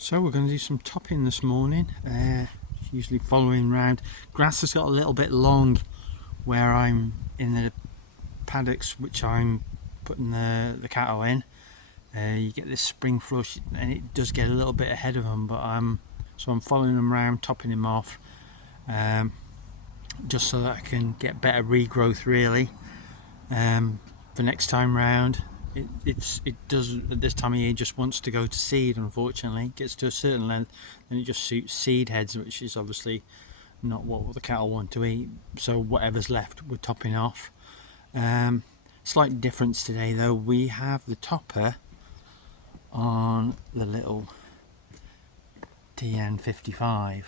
So we're going to do some topping this morning, usually following round. Grass has got a little bit long where I'm in the paddocks which I'm putting the cattle in. You get this spring flush and it does get a little bit ahead of them, but so I'm following them around, topping them off, just so that I can get better regrowth really for next time round. It does at this time of year just wants to go to seed. Unfortunately, it gets to a certain length and it just suits seed heads, which is obviously not what the cattle want to eat. So whatever's left we're topping off. Slight difference today though, we have the topper on the little TN55.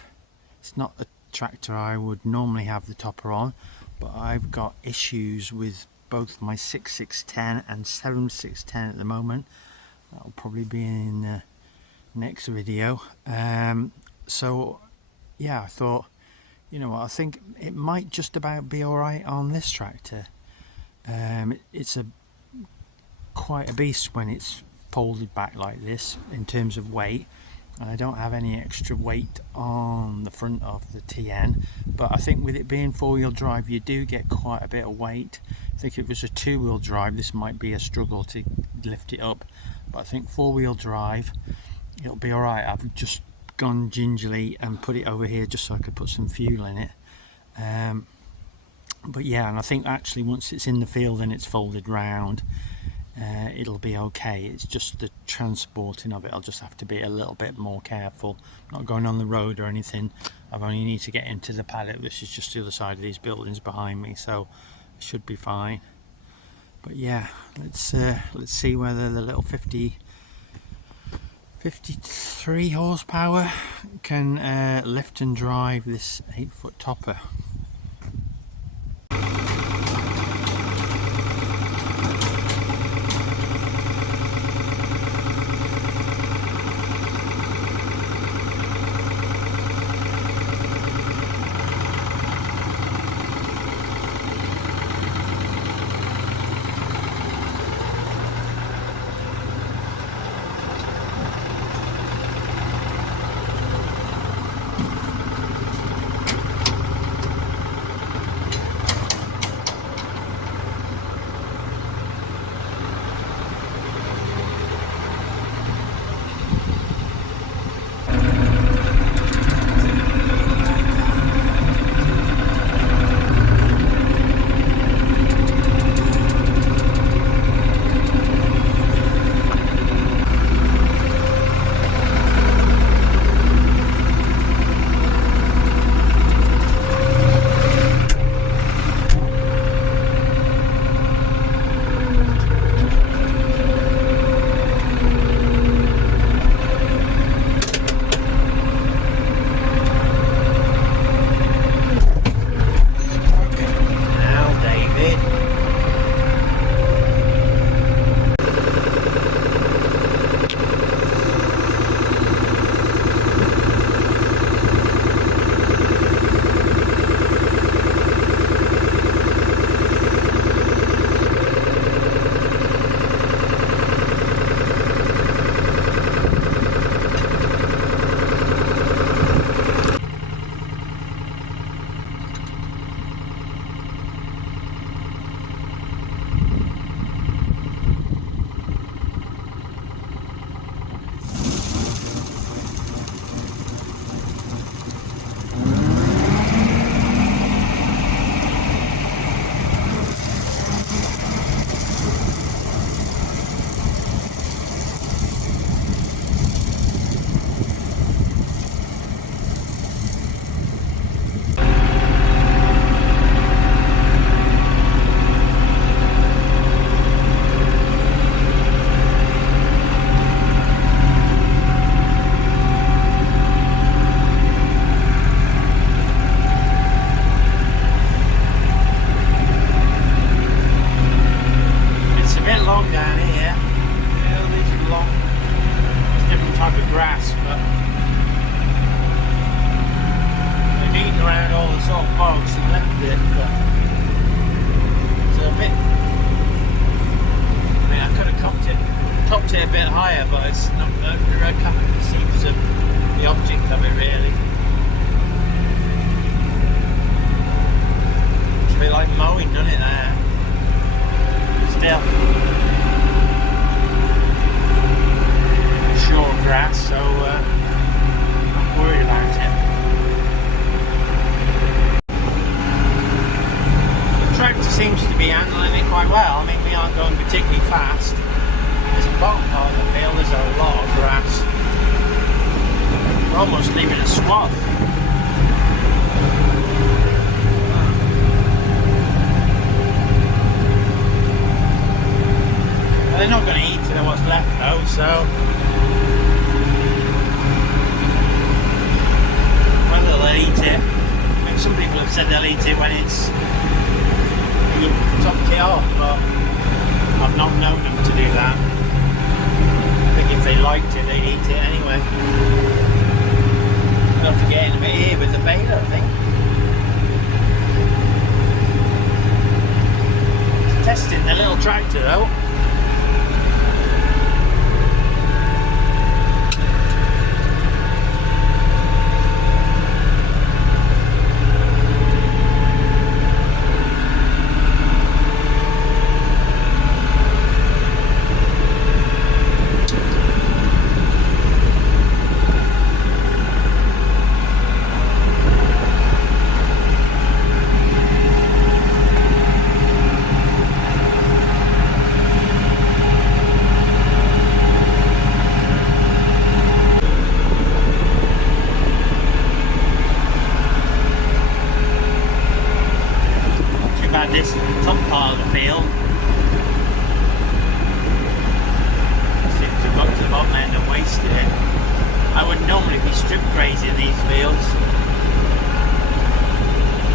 It's not a tractor I would normally have the topper on, but I've got issues with both my 6610 and 7610 at the moment. That'll probably be in the next video. So yeah, I thought, you know what, I think it might just about be alright on this tractor. It's quite a beast when it's folded back like this in terms of weight, and I don't have any extra weight on the front of the TN, but I think with it being four-wheel drive you do get quite a bit of weight. I think if it was a two-wheel drive this might be a struggle to lift it up, but I think four-wheel drive it'll be alright. I've just gone gingerly and put it over here just so I could put some fuel in it. But yeah, and I think actually once it's in the field and it's folded round, it'll be okay. It's just the transporting of it, I'll just have to be a little bit more careful. Not going on the road or anything, I only need to get into the paddock, which is just the other side of these buildings behind me, so it should be fine. But yeah, let's see whether the little 53 horsepower can lift and drive this 8-foot topper. there, but it's not. I can't see the object of it really. It's a bit like mowing, doesn't it? There. Still, short grass, so not worried about it. The tractor seems to be handling it quite well. I mean, we aren't going particularly fast. This bottom part of the field, there's a lot of grass. We're almost leaving a swath. They're not going to eat it of what's left though, so whether they'll eat it, I mean, some people have said they'll eat it when it's you topped it off, but I've not known them to do that. I think if they liked it, they'd eat it anyway. I'll have to get in a bit here with the baler, I think. It's testing the little tractor though. This top part of the field seems to have got to the bottom end and wasted it. I would normally be strip grazing these fields,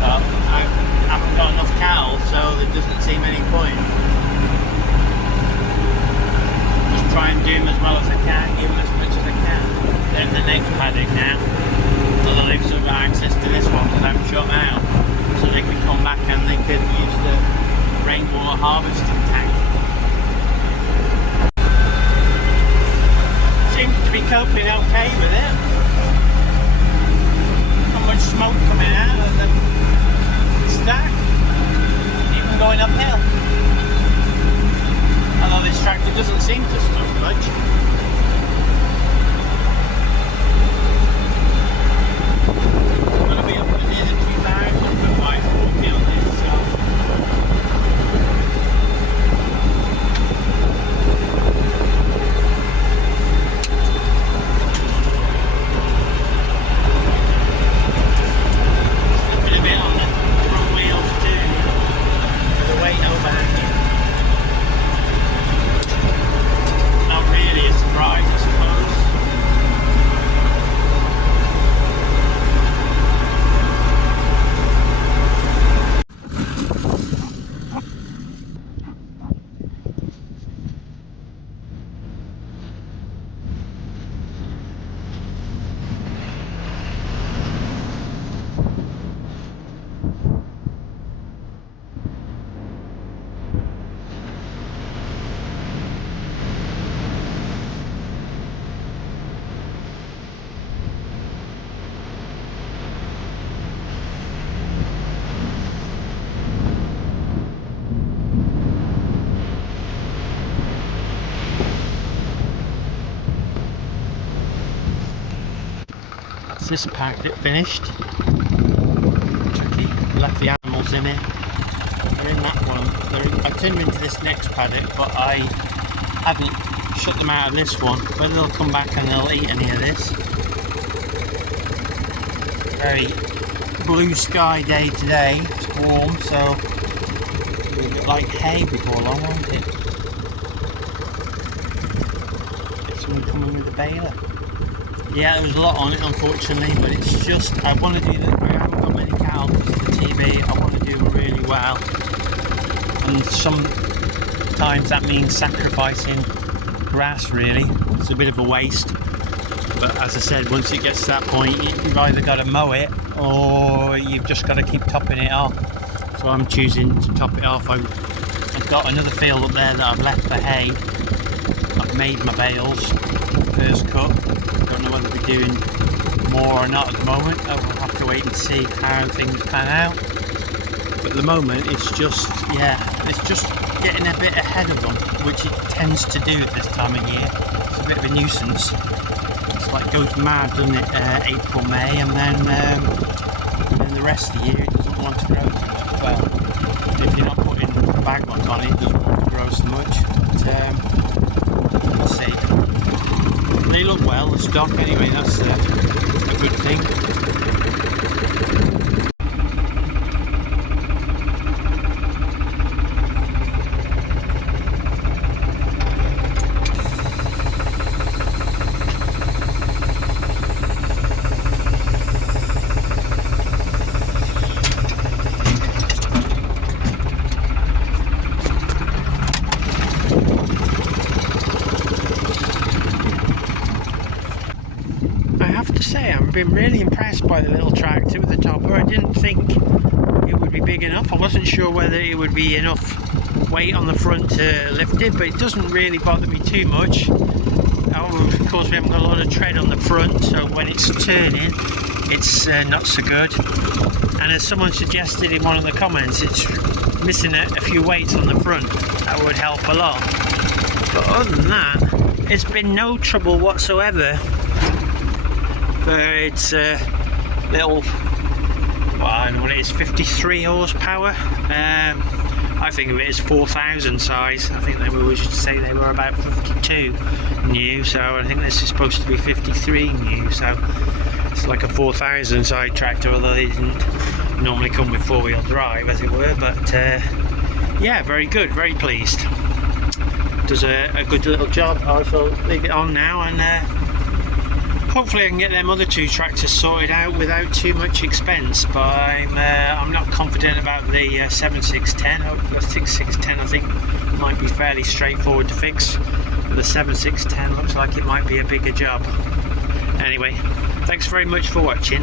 but I haven't got enough cattle, so there doesn't seem any point. Just try and do them as well as I can, give them as much as I can. Then the next paddock now, although they've still got access to this one because I haven't shut them out. So they could come back and they could use the rainwater harvesting tank. Seems to be coping okay with it. Not much smoke coming out of the stack, even going uphill. Although this tractor doesn't seem to smoke much. I'm going to be up to near the 2000 with my 40 on this, so. Slipping a bit on the front wheels too, with the weight overhanging. Not really a surprise, I suppose. This packet finished. Left the animals in it. They're in that one. I turned them into this next paddock, but I haven't shut them out of this one. Whether they'll come back and they'll eat any of this. Very blue sky day today. It's warm, so it'll be a bit like hay before long, won't it? Get someone coming with a baler. Yeah, there was a lot on it unfortunately, but it's just, I want to do that. I haven't got many cattle because of the TV. I want to do them really well, and sometimes that means sacrificing grass really. It's a bit of a waste, but as I said, once it gets to that point, you've either got to mow it or you've just got to keep topping it off. So I'm choosing to top it off. I've got another field up there that I've left for hay. made my bales, first cut. Don't know whether we're doing more or not at the moment. We'll have to wait and see how things pan out. But at the moment it's just, it's just getting a bit ahead of them, which it tends to do at this time of year. It's a bit of a nuisance. It's like goes mad, doesn't it? April, May, and then the rest of the year it doesn't want to grow too much. Well, if you're not putting bag lock on it, it doesn't want to grow so much. But we'll see. They look well, the stock anyway, that's a good thing. I've been really impressed by the little tractor with the topper. I didn't think it would be big enough. I wasn't sure whether it would be enough weight on the front to lift it, but it doesn't really bother me too much. Of course, we haven't got a lot of tread on the front, so when it's turning, it's not so good. And as someone suggested in one of the comments, it's missing a few weights on the front. That would help a lot. But other than that, it's been no trouble whatsoever. It's a little, well, I don't know what it is, 53 horsepower. I think of it as 4,000 size. I think they used to say they were about 52 new, so I think this is supposed to be 53 new. So it's like a 4,000 size tractor, although they didn't normally come with four-wheel drive, as it were. But yeah, very good, very pleased. Does a good little job. I shall leave it on now, and hopefully I can get them other two tractors sorted out without too much expense, but I'm not confident about the 7610. The 6610 I think might be fairly straightforward to fix, but the 7610 looks like it might be a bigger job. Anyway, thanks very much for watching.